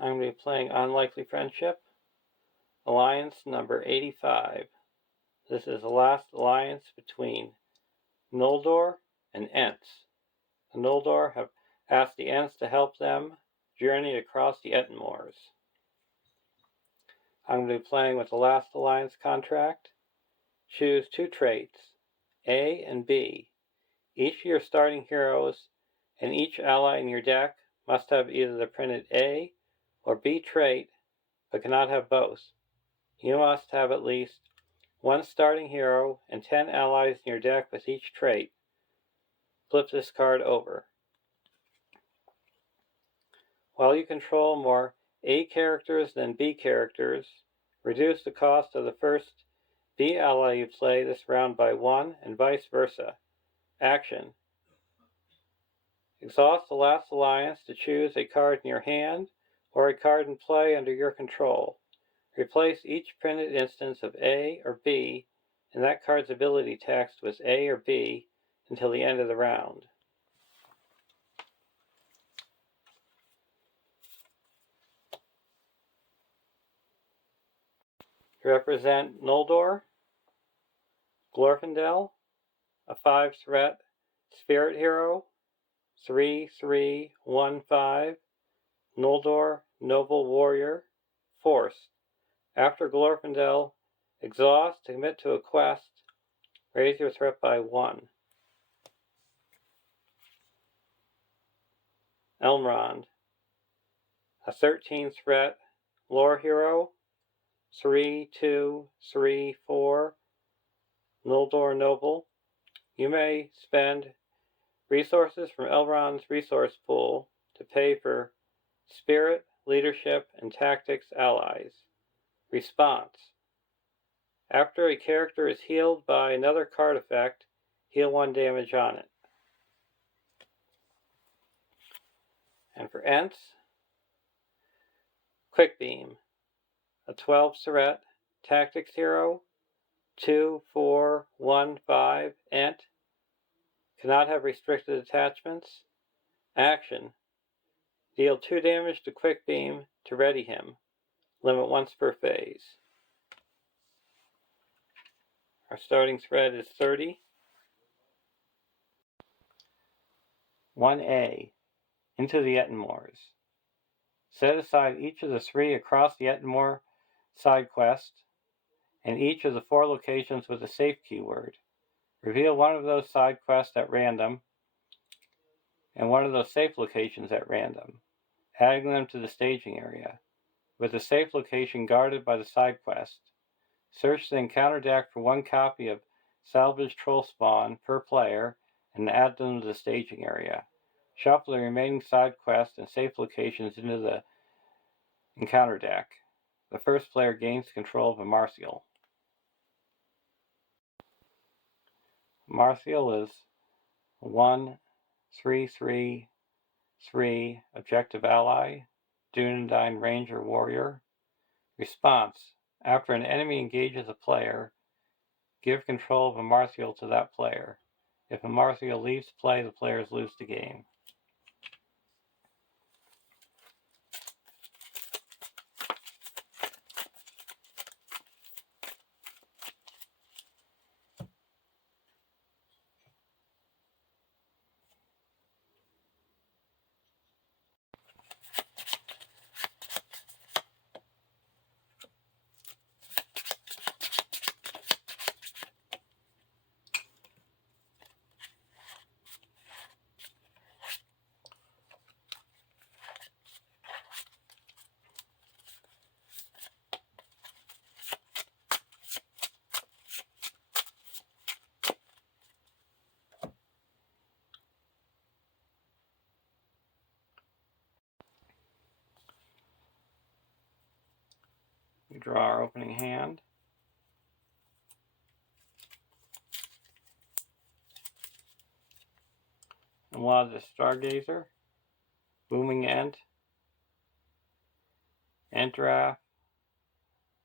I'm going to be playing Unlikely Friendship, Alliance number 85. This is the last alliance between Noldor and Ent. The Noldor have asked the Ents to help them journey across the Ettenmoors. I'm going to be playing with the last alliance contract. Choose two traits, A and B. Each of your starting heroes and each ally in your deck must have either the printed A or B trait, but cannot have both. You must have at least one starting hero and 10 allies in your deck with each trait. Flip this card over. While you control more A characters than B characters, reduce the cost of the first B ally you play this round by 1 and vice versa. Action. Exhaust the last alliance to choose a card in your hand or a card in play under your control. Replace each printed instance of A or B in that card's ability text with A or B until the end of the round. To represent Noldor, Glorfindel, a 5-threat spirit hero, 3/3/1/5, Noldor, noble warrior, force. After Glorfindel, exhaust to commit to a quest, raise your threat by 1. Elrond, a 13-threat lore hero, 3/2/3/4, Noldor noble. You may spend resources from Elrond's resource pool to pay for spirit, leadership, and tactics allies. Response. After a character is healed by another card effect, heal 1 damage on it. And for Ents, Quick Beam, a 12-threat tactics hero, 2/4/1/5 Ent, cannot have restricted attachments. Action. Deal 2 damage to Quick Beam to ready him. Limit once per phase. Our starting threat is 30. 1A. Into the Ettenmoors. Set aside each of the 3 across the Ettenmoor side quest and each of the 4 locations with a safe keyword. Reveal one of those side quests at random and one of those safe locations at random, adding them to the staging area, with the safe location guarded by the side quest. Search the encounter deck for 1 copy of Salvage Troll Spawn per player and add them to the staging area. Shuffle the remaining side quests and safe locations into the encounter deck. The first player gains control of a Martial. Martial is 1/3/3 objective ally, Dunedain Ranger Warrior. Response. After an enemy engages a player, give control of a Martial to that player. If a Martial leaves play, the players lose the game. We draw our opening hand. And we'll have the Stargazer, Booming Ent, Entrath,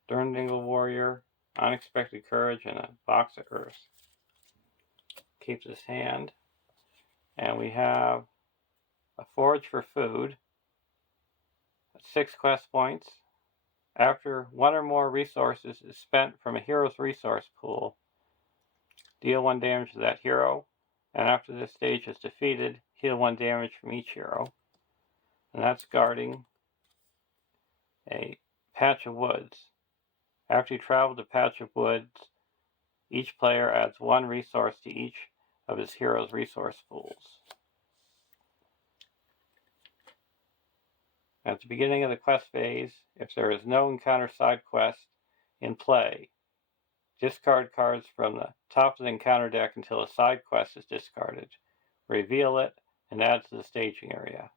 Durndingle Warrior, Unexpected Courage, and a box of Earth. Keep this hand. And we have a Forage for Food, a 6 quest points. After one or more resources is spent from a hero's resource pool, deal 1 damage to that hero, and after this stage is defeated, heal 1 damage from each hero. And that's guarding a patch of woods. After you travel to patch of woods, each player adds 1 resource to each of his hero's resource pools. At the beginning of the quest phase, if there is no encounter side quest in play, discard cards from the top of the encounter deck until a side quest is discarded. Reveal it and add to the staging area.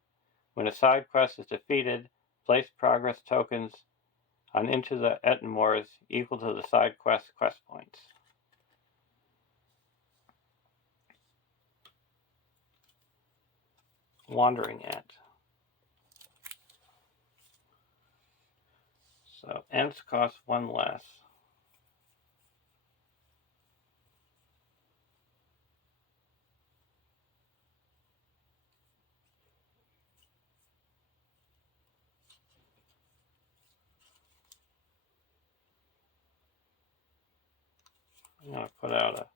When a side quest is defeated, place progress tokens on Into the Ettenmoors equal to the side quest points. Wandering Ent. So Ents cost 1 less. I'm going to put out a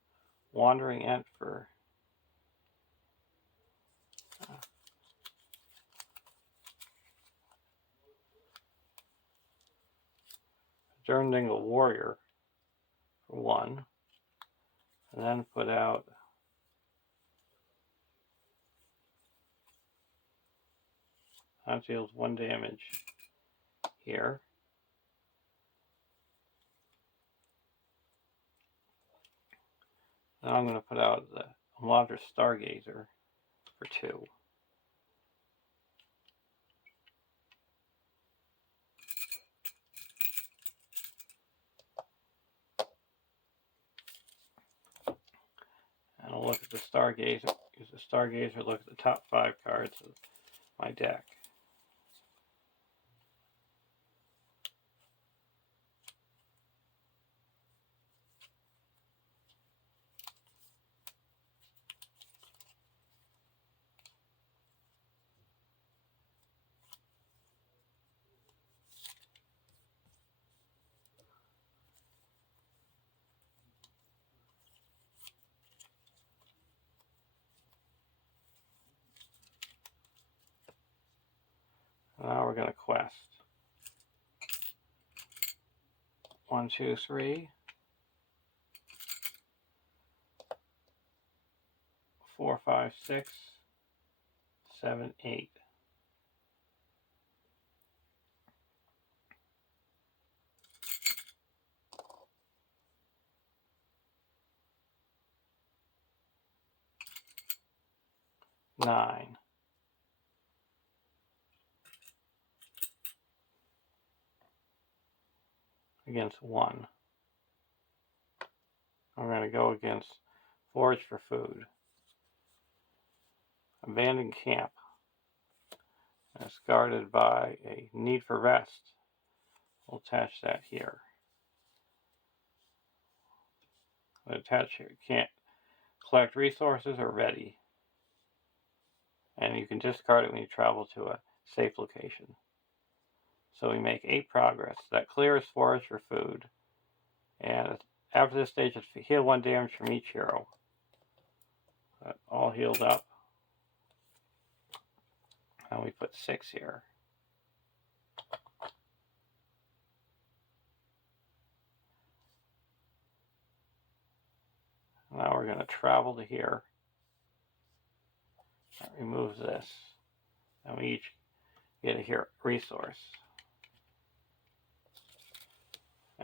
Wandering Ent for Durndingle Warrior for 1, and then put out that deals 1 damage here. Now I'm going to put out the Noldor Stargazer for 2. And I'll look at the Stargazer, use the Stargazer, look at the top 5 cards of my deck. Now we're going to quest. 1, 2, 3, 4, 5, 6, 7, 8. Nine. Against 1. I'm going to go against Forage for Food. Abandoned Camp. It's guarded by a Need for Rest. We'll attach that here. We'll attach here. You can't collect resources or ready. And you can discard it when you travel to a safe location. So we make 8 progress. That clears Forage for Food. And after this stage, it's heal 1 damage from each hero. That all healed up. And we put 6 here. Now we're going to travel to here. That removes this. And we each get a here resource.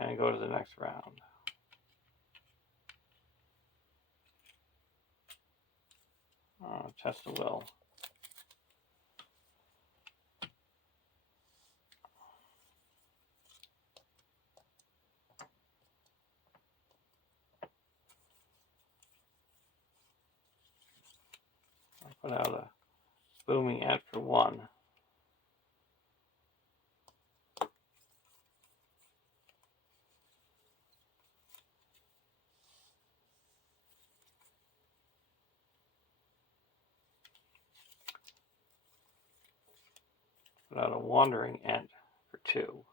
And go to the next round. Test the will. I put out a Booming Ent for 1. Put out a wandering Ent for 2.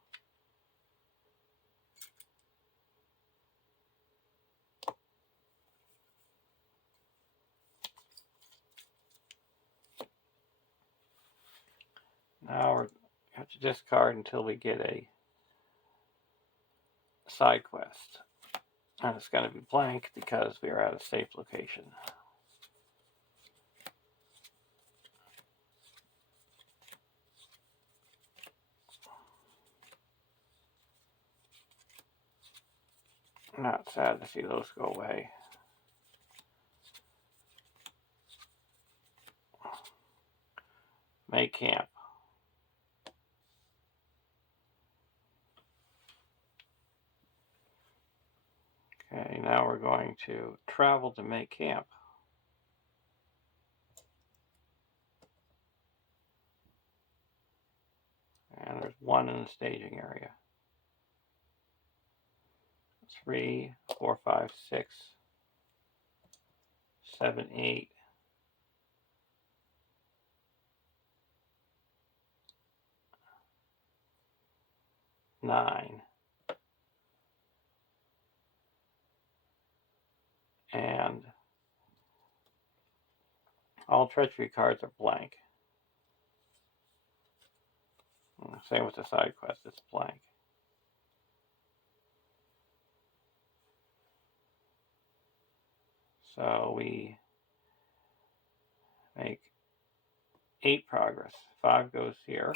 Now we have to discard until we get a side quest. And it's going to be blank because we are at a safe location. I'm not sad to see those go away. Make camp. Okay, now we're going to travel to make camp. And there's 1 in the staging area. 3, 4, 5, 6, 7, 8. 9. And all treachery cards are blank. Same with the side quest, it's blank. So we make 8 progress. 5 goes here.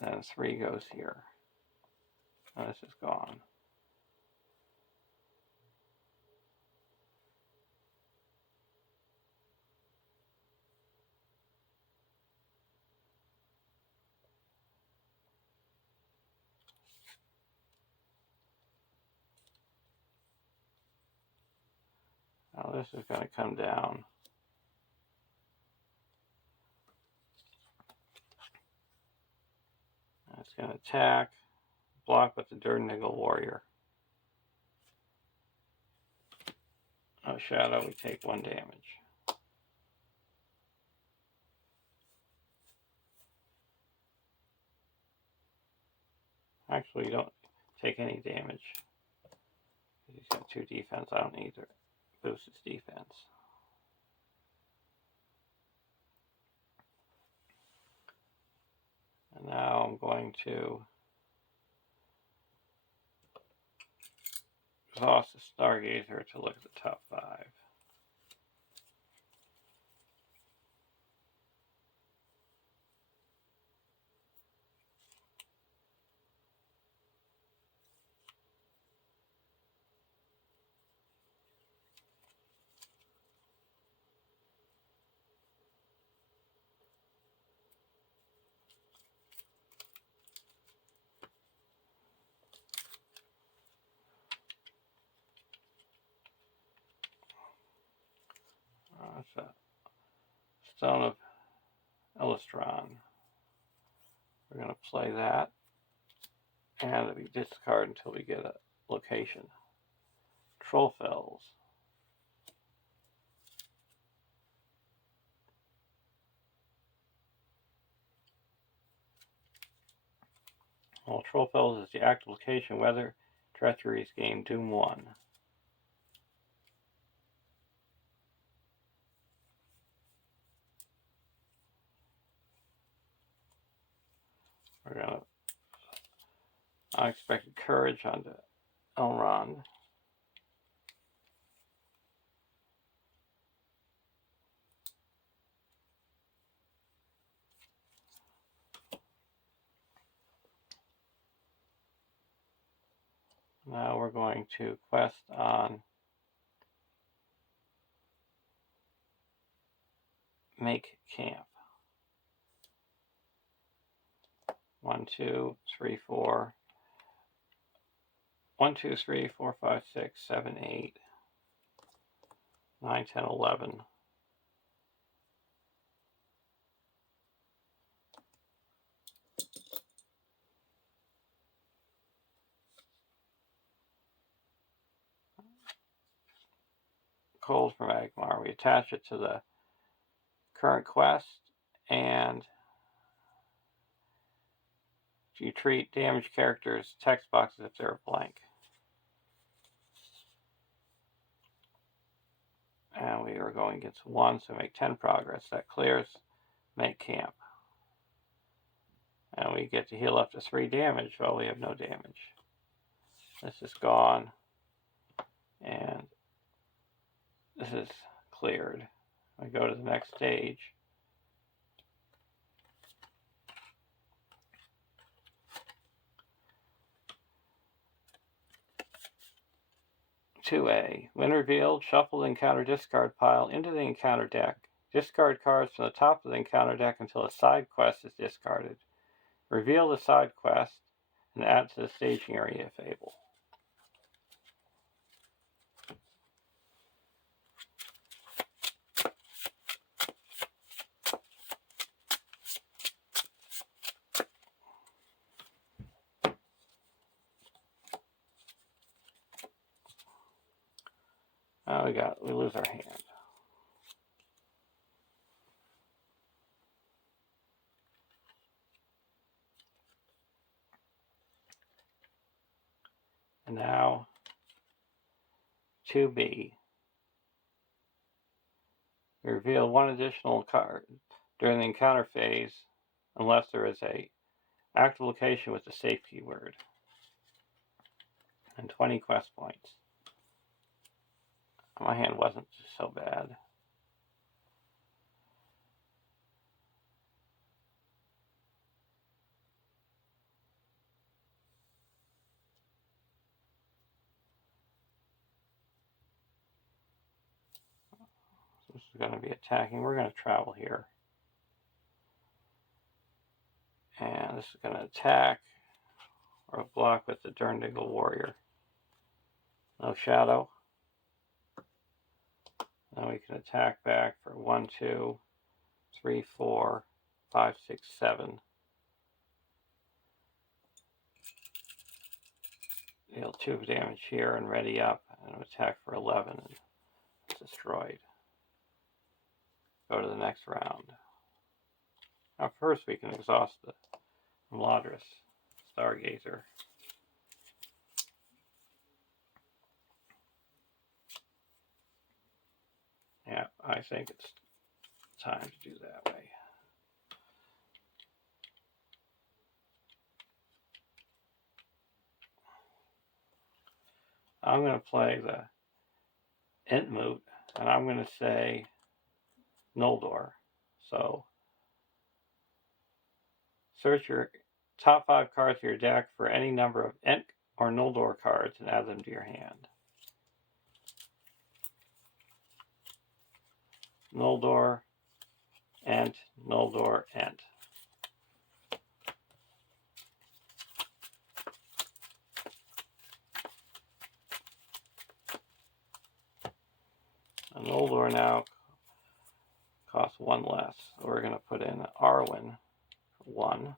And then 3 goes here. And this is gone. Now this is going to come down. It's going to attack, block with the Durniggle Warrior. No shadow, we take 1 damage. Actually, you don't take any damage. He's got 2 defense, I don't need to boost his defense. And now I'm going to exhaust the Stargazer to look at the top 5. That's a Stone of Illustron. We're going to play that. And we discard until we get a location. Trollfells. Well, Trollfells is the active location. Weather treacheries gain Doom 1. We're going to Unexpected Courage onto Elrond. Now we're going to quest on Make Camp. 1, 2, 3, 4. 1, 2, 3, 4, 5, 6, 7, 8, 9, 10, 11. Coals from Agmar. We attach it to the current quest, and you treat damaged characters' text boxes if they're blank. And we are going against 1, so make 10 progress. That clears. Make camp. And we get to heal up to 3 damage. Well, we have no damage. This is gone. And this is cleared. We go to the next stage. When revealed, shuffle the encounter discard pile into the encounter deck. Discard cards from the top of the encounter deck until a side quest is discarded. Reveal the side quest and add to the staging area if able. We lose our hand. And now 2B. We reveal 1 additional card during the encounter phase unless there is a active location with the safe keyword. And 20 quest points. My hand wasn't so bad. This is going to be attacking. We're going to travel here. And this is going to attack or block with the Durndiggle Warrior. No shadow. Now we can attack back for 1, 2, 3, 4, 5, 6, 7. Deal 2 damage here and ready up and attack for 11 and it's destroyed. Go to the next round. Now first we can exhaust the Mladris Stargazer. Yeah, I think it's time to do that way. I'm going to play the Entmoot, and I'm going to say Noldor. So, search your top 5 cards of your deck for any number of Ent or Noldor cards and add them to your hand. Noldor, Ent, Noldor, Ent. And Noldor now costs 1 less. So we're going to put in Arwen for 1.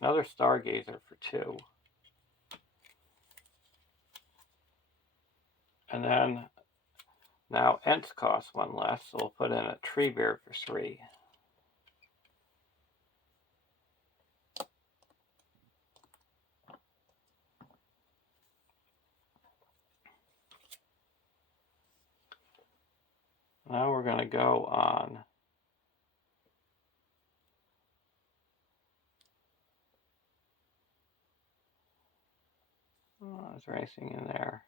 Another Stargazer for 2. And then now Ents cost 1 less, so we'll put in a Treebeard for 3. Now we're going to go on is there anything in there?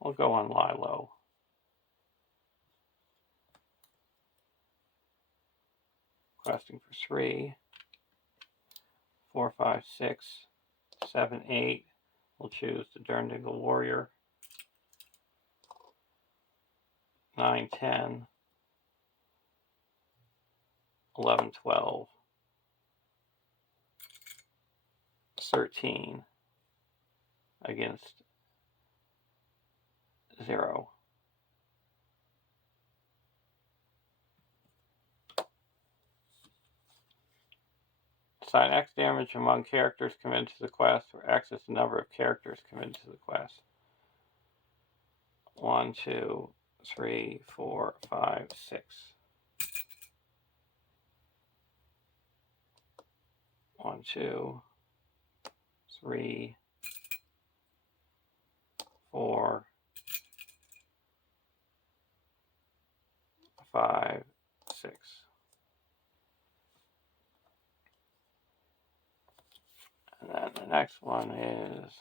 We'll go on Lilo. Questing for 3, 4, 5, 6, 7, 8. We'll choose the Durndiggle Warrior. 9, 10, 11, 12, 13 against 0. Assign X damage among characters committed to the quest, where X is the number of characters committed to the quest. 1, 2, 3, 4, 5, 6. 1, 2, 3, 4, 5, 6. And then the next one is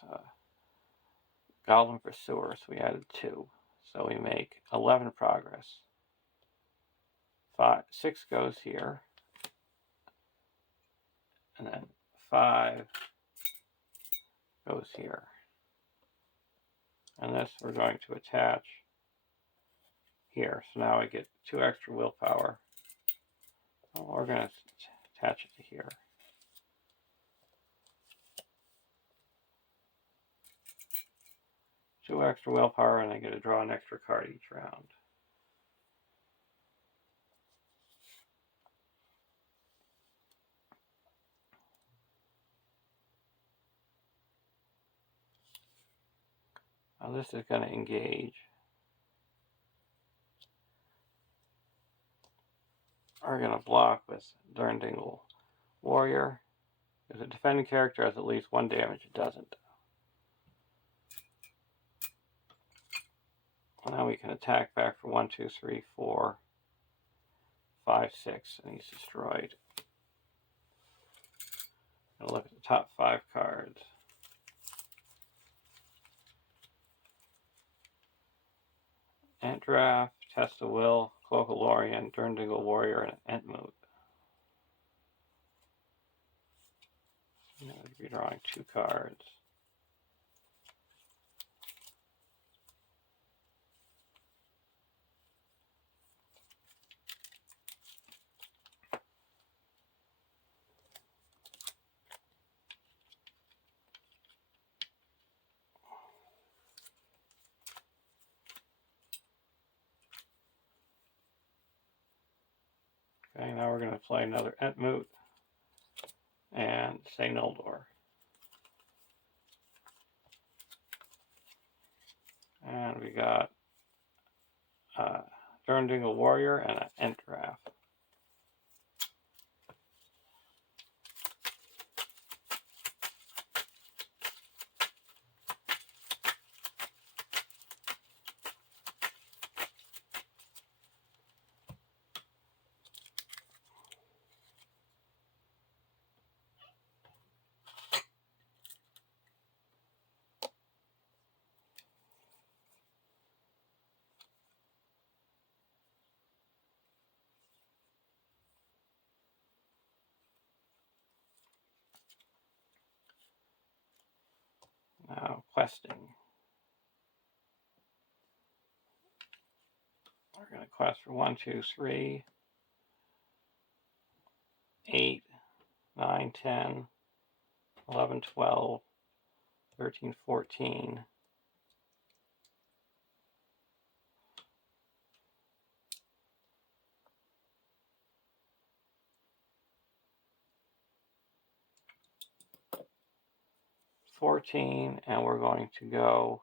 Goblin Pursuer, so we added 2. So we make 11 progress. 6 goes here. And then 5 goes here. And this we're going to attach here. So now I get 2 extra willpower. Well, we're going to attach it to here. Two extra willpower, and I get to draw an extra card each round. Now this is going to engage. We're going to block with Durndingle Warrior. If the defending character has at least 1 damage, it doesn't. Well, now we can attack back for 1, 2, 3, 4, 5, 6, and he's destroyed. I'll look at the top 5 cards. Ent Draft, Test of Will, Cloak of Lorien, Durndingle Warrior, and Ettenmoors. We'd be drawing 2 cards. Okay, now we're going to play another Ettenmoors and say Noldor. And we got Durndingle Warrior and an Ent Draft. Now, questing. We're going to quest for 1, 2, 3, 8, 9, 10, 11, 12, 13, 14. And we're going to go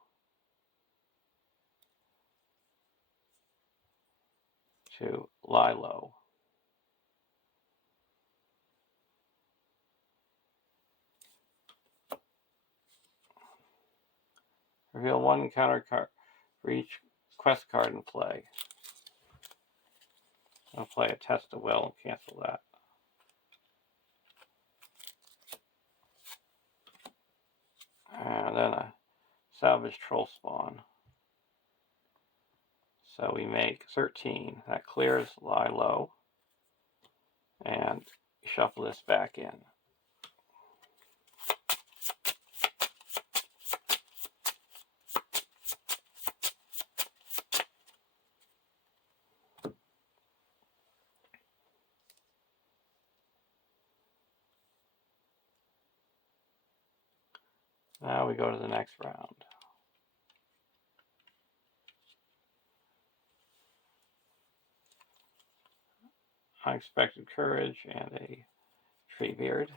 to Lilo. Reveal 1 encounter card for each quest card in play. I'll play a Test of Will and cancel that. And then a Salvage Troll Spawn. So we make 13. That clears Lilo. And shuffle this back in. Now we go to the next round. Unexpected Courage and a Treebeard.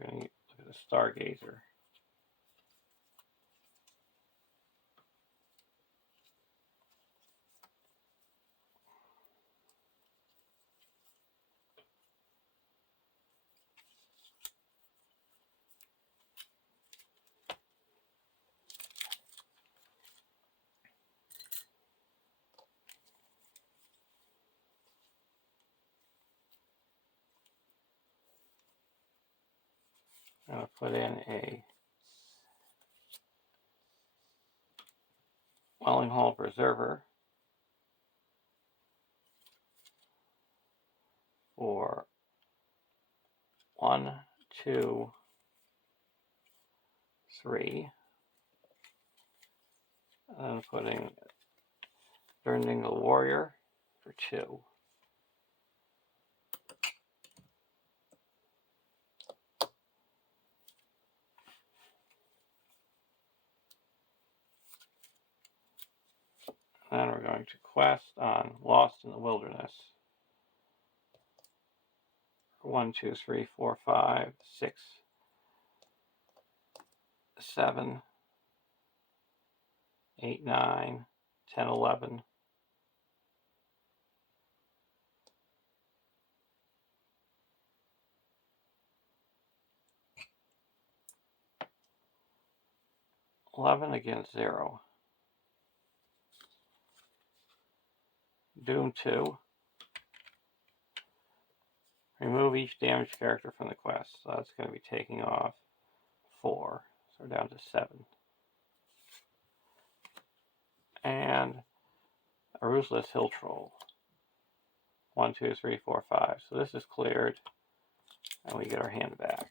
We're going to look at the Stargazer. I'm going to put in a Welling Hall Preserver for 1, 2, 3. And I'm putting Verndingle Warrior for 2. Then we're going to quest on Lost in the Wilderness. 1, 2, 3, 4, 5, 6, 7, 8, 9, 10, 11. 11 against 0. Doom 2. Remove each damaged character from the quest. So that's going to be taking off 4. So we're down to 7. And a Ruthless Hill Troll. 1, 2, 3, 4, 5. So this is cleared. And we get our hand back.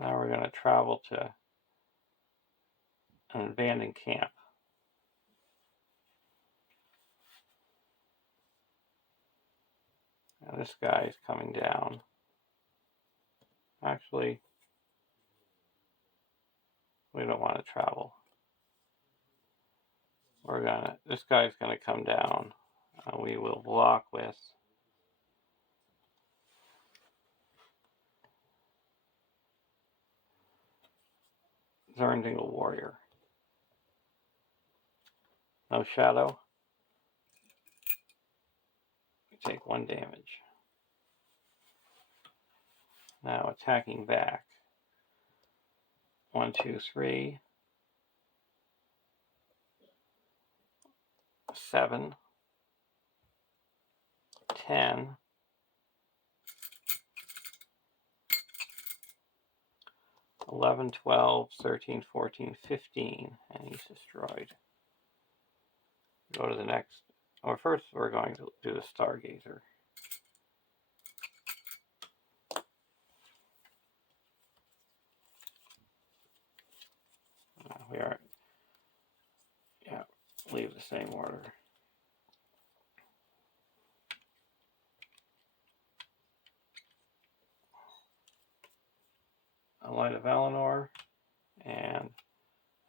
Now we're going to travel to an abandoned camp. Now this guy is coming down. Actually, we don't want to travel. This guy's gonna come down. We will block with Verndingle Warrior. No shadow. We take 1 damage. Now attacking back. 1, 2, 3, 7, 10, 11, 12, 13, 14, 15, and he's destroyed. Go to the next. Or first we're going to do the Stargazer. Leave the same order. A Light of Eleanor and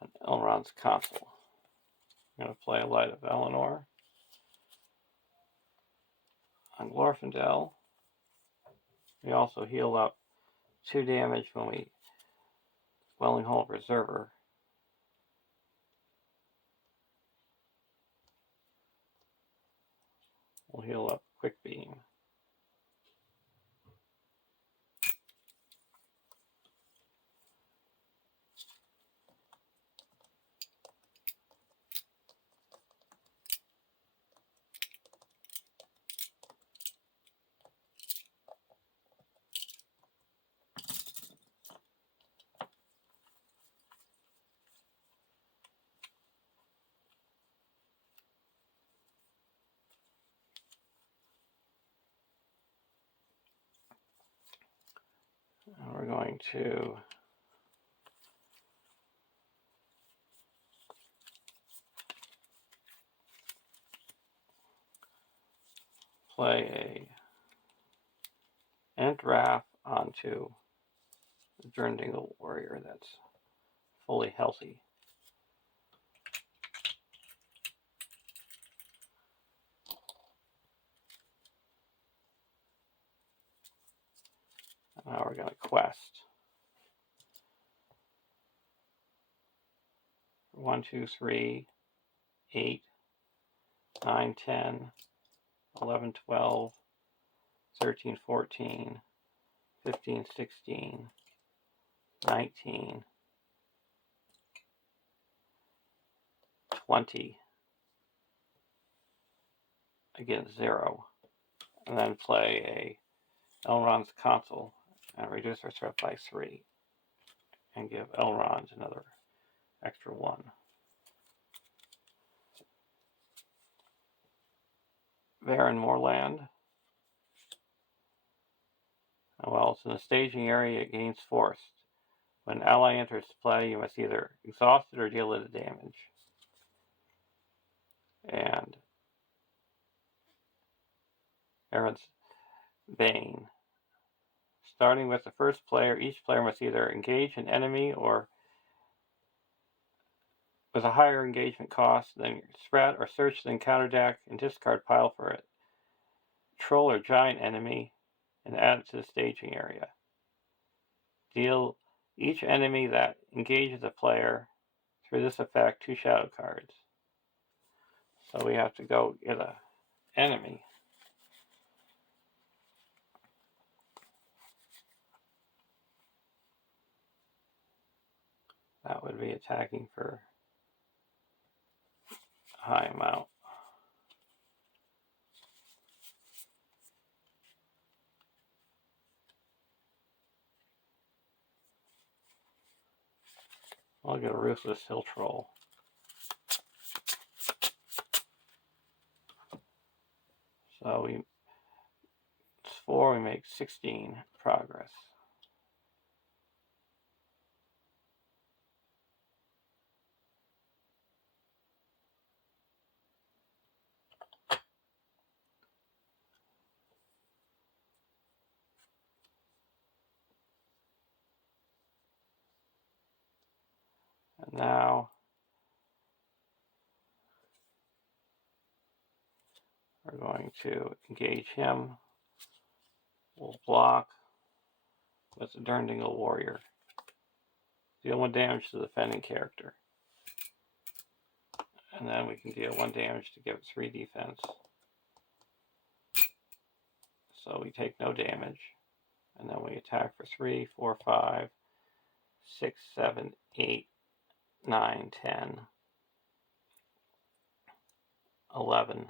an Elrond's Consul. I'm going to play a Light of Eleanor on Glorfindel. We also heal up 2 damage when we Welling Hall Preserver. We'll heal up Quick Beam. And we're going to play Ent Wrath onto the Drundingle warrior that's fully healthy. Now we're going to quest. 1, 2, 3, 8, 9, 10, 11, 12, 13, 14, 15, 16, 19, 20, against 0, and then play a Elrond's Consul and reduce our threat by 3, and give Elrond another extra 1. Varan Moorland. Well, it's in the staging area, it gains force. When an ally enters play, you must either exhaust it or deal it damage. And Aaron's Bane. Starting with the first player, each player must either engage an enemy or with a higher engagement cost than spread or search the encounter deck and discard pile for it. Troll or giant enemy and add it to the staging area. Deal each enemy that engages a player through this effect 2 shadow cards. So we have to go get an enemy. That would be attacking for a high amount. I'll get a Ruthless Hill Troll. So it's 4, we make 16 progress. And now we're going to engage him. We'll block with the Drundingle warrior. Deal 1 damage to the defending character. And then we can deal 1 damage to give it 3 defense. So we take no damage. And then we attack for 3, 4, 5, 6, 7, 8, 9, 10, 11.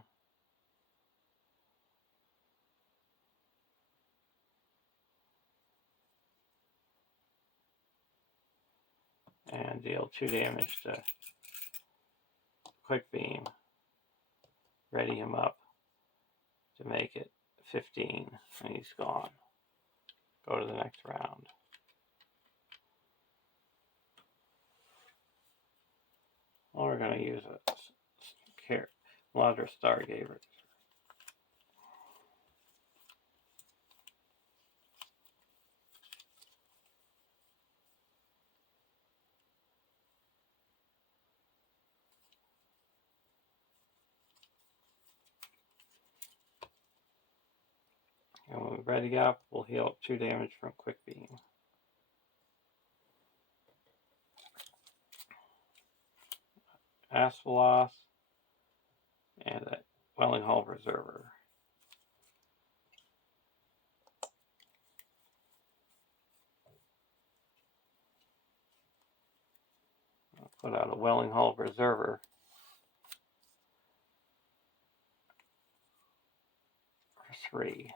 And deal 2 damage to Quick Beam. Ready him up to make it 15. And he's gone. Go to the next round. Well, we're going to use a Mladrith Stargazer. And when we ready up, we'll heal up 2 damage from Quick Beam. Asphalos and a Welling Hall Preserver. I'll put out a Welling Hall Preserver for 3.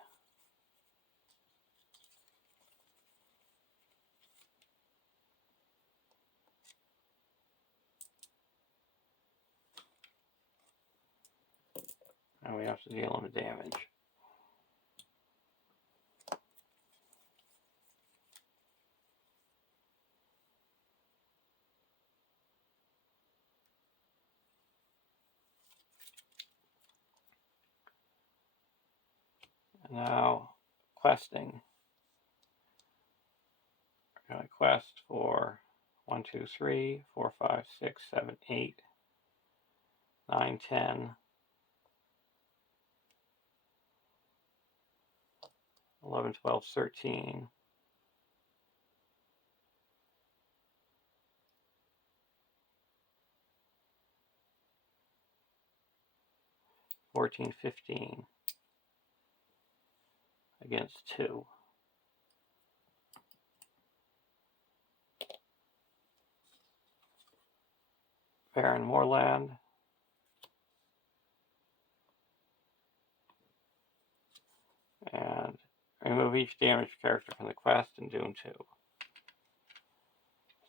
And we have to deal him damage. And now, questing. We're going to quest for 1, 2, 3, 4, 5, 6, 7, 8, 9, 10, 11, 12, 13, 14, 15 against 2. Barren Moorland. And remove each damaged character from the quest in Doom 2.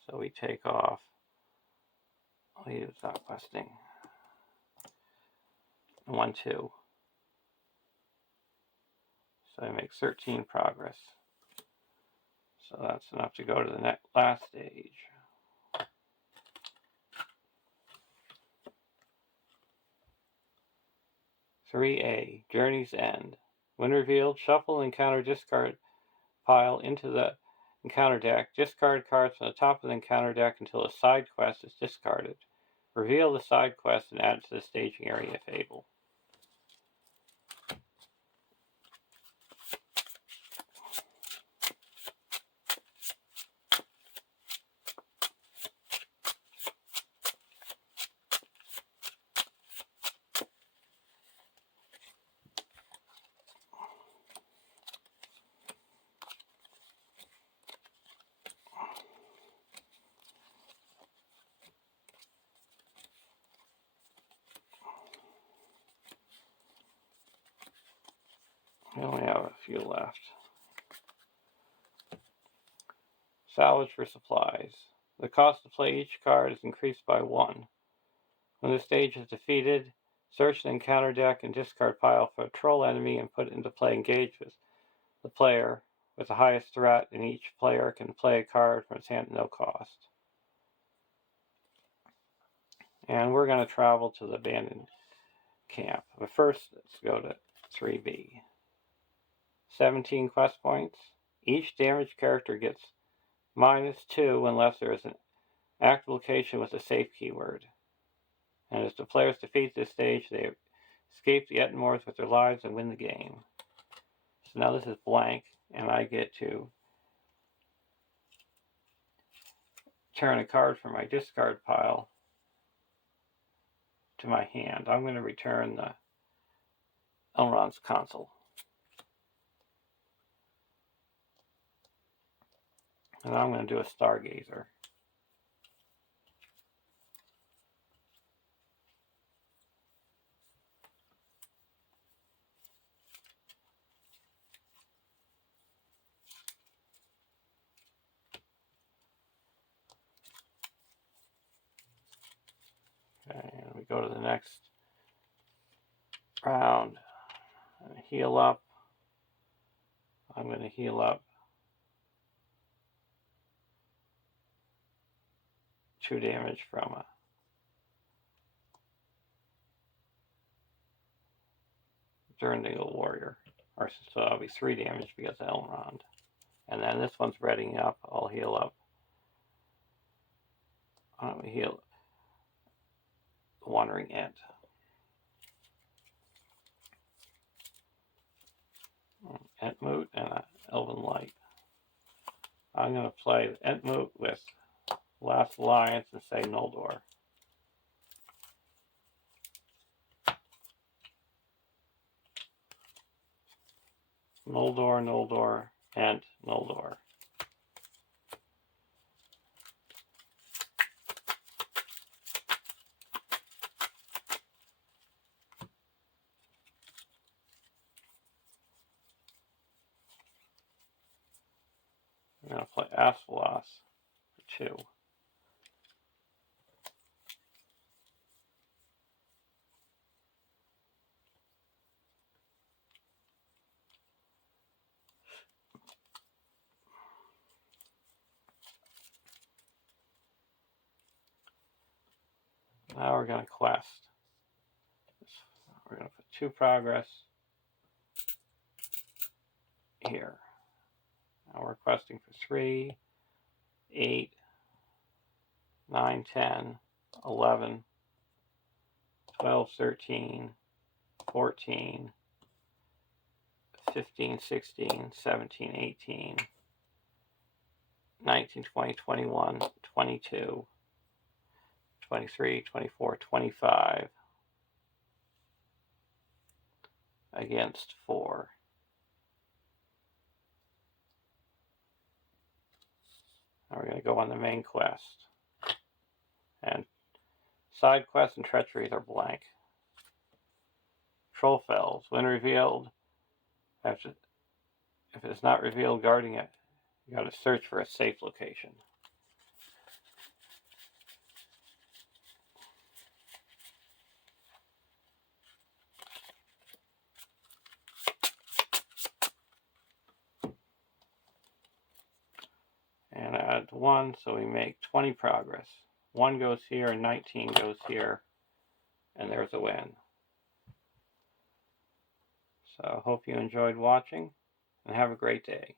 So we take off. I'll use that questing. 1, 2. So I make 13 progress. So that's enough to go to the last stage. (3A) Journey's End. When revealed, shuffle the encounter discard pile into the encounter deck. Discard cards from the top of the encounter deck until a side quest is discarded. Reveal the side quest and add it to the staging area if able. We only have a few left. Salvage for supplies. The cost to play each card is increased by 1. When the stage is defeated, search the encounter deck and discard pile for a troll enemy and put it into play. Engage with the player with the highest threat, and each player can play a card from its hand at no cost. And we're going to travel to the abandoned camp. But first, let's go to 3B. 17 quest points. Each damaged character gets -2 unless there is an active location with a safe keyword. And as the players defeat this stage, they escape the Ettenmoors with their lives and win the game. So now this is blank, and I get to turn a card from my discard pile to my hand. I'm going to return the Elrond's Console. And I'm going to do a Stargazer. Okay, and we go to the next round. Heal up. I'm going to heal up 2 damage from a Durndale Warrior. Or so that'll be 3 damage because of Elrond. And then this one's readying up. I'll heal up. I'm going to heal the Wandering Ent. Entmoot and an Elven Light. I'm going to play Entmoot with Last Alliance and say Noldor. Noldor, Ent, Noldor. I'm going to play Asphalos for 2. Now we're going to quest. We're going to put 2 progress here. Now we're questing for 3. 8, 9, 10, 11, 12, 13, 14, 15, 16, 17, 18, 19, 20, 21, 22, 23, 24, 25 against 4. Now we're going to go on the main quest. And side quests and treacheries are blank. Trollfells, when revealed, if it is not revealed guarding it, you got to search for a safe location. And add 1, so we make 20 progress. 1 goes here, and 19 goes here, and there's a win. So I hope you enjoyed watching, and have a great day.